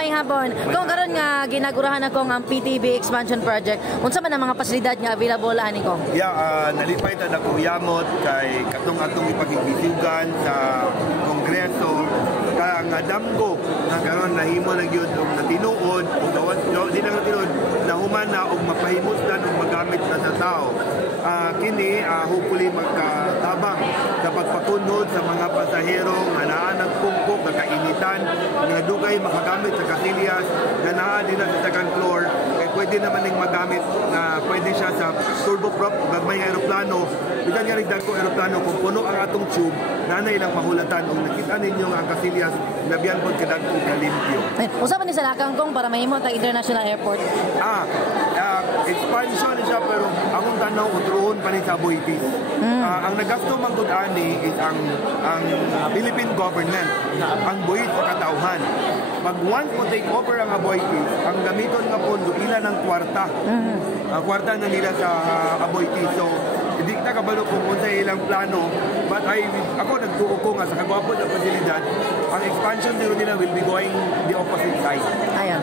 may hapon. Kung karon nga ginagurahan ako ang PTB expansion project, unsa man ang mga pasilidad nga available ani ko? Nalipay ta dako yamot kay katong-atong ipaghigitugan sa Kongreso nga damgo nga karon nahimo na gyud og natinuod o di na natinuod na human na og mapahimutdan og magamit na sa tao. Kini hopefully magkatabang sa pagpakunod sa mga pasahero nga naa nagpungkok nakainitan nga dugay makagamit sa Casillas nga naa din sa second floor kay pwede naman ning magamit na pwede siya sa turboprop gagmay nga eroplano bisan nga rigdag ko eroplano kung puno ang atong tube na ilang mahulatan og nakita ninyo nga ang Casillas labian pod kadagko kalimpyo. Usa pa ni sa lakang kong para mahimo ta international airport. Expansion siya pero akong tanaw utruhon pa ni sa Boitis. Ang nagasto man gud ani is ang Philippine government, ang Boit o katauhan. Pag once mo take over ang Aboitis, ang gamiton nga pondo ilan ang kwarta. Ang kwarta na nila sa Aboitis. So hindi kita kabalo kung unsa ilang plano, but ako nagtuo ko nga sa kagwapo sa pasilidad, ang expansion nila will be going the opposite side. Ayan.